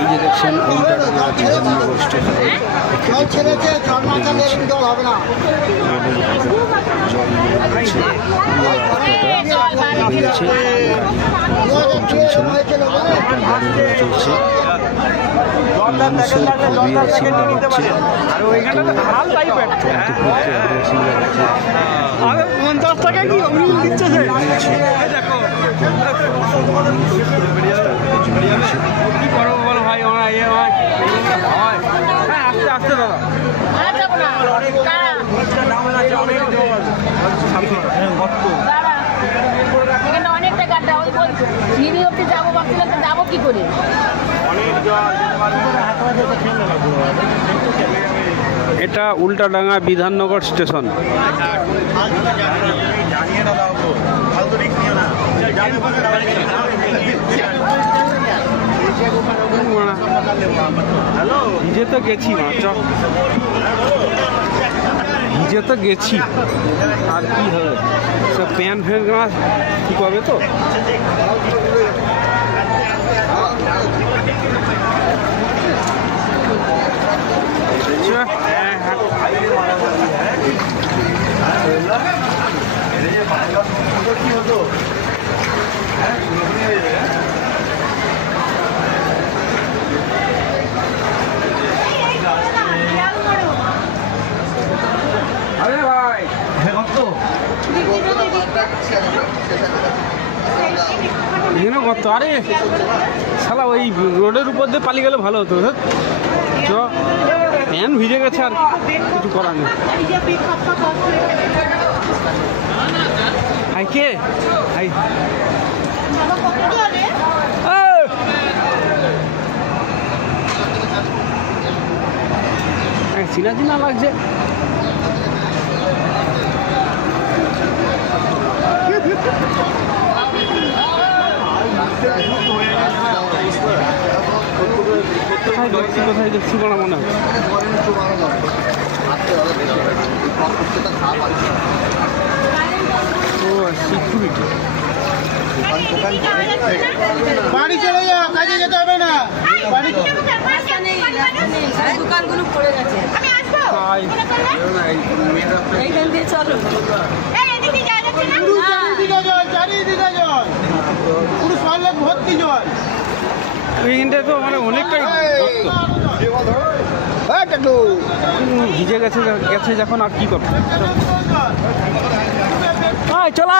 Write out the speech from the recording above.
এই যে দেখছেন উল্টাডাঙ্গা বিধাননগর স্টেশনে চলছে মানুষের খুবই অসুবিধা হচ্ছে অনেকটা গাড্ডা ওই সিঁড়ি অব্দি যাবো ভাবছিলাম তো যাবো কি করে। এটা উল্টাডাঙ্গা বিধাননগর স্টেশন। ভিজে তো গেছি ভিজে তো গেছি আর কি হবে সব প্যান ফ্যান ঠিক হবে তো। আরে ভাই কত আরে শালা ওই রোডের উপর দিয়ে পালিয়ে গেলে ভালো হতো। চ প্যান ভিজে গেছে আর কিছু করার নেই। হাই কে হাই চিনা চিনা লাগছে। কোথায় দেখছি বলা মনে হয় সিকিউরিটি বাড়ি চলে যাও, কাজে যেতে হবে না। দোকানগুলো পড়ে গেছে। আমি আসবো এইখান দিয়ে চলো। এইখানটায় তো মানে অনেকটাই ভিজে গেছে যখন আর কি করবো। চলা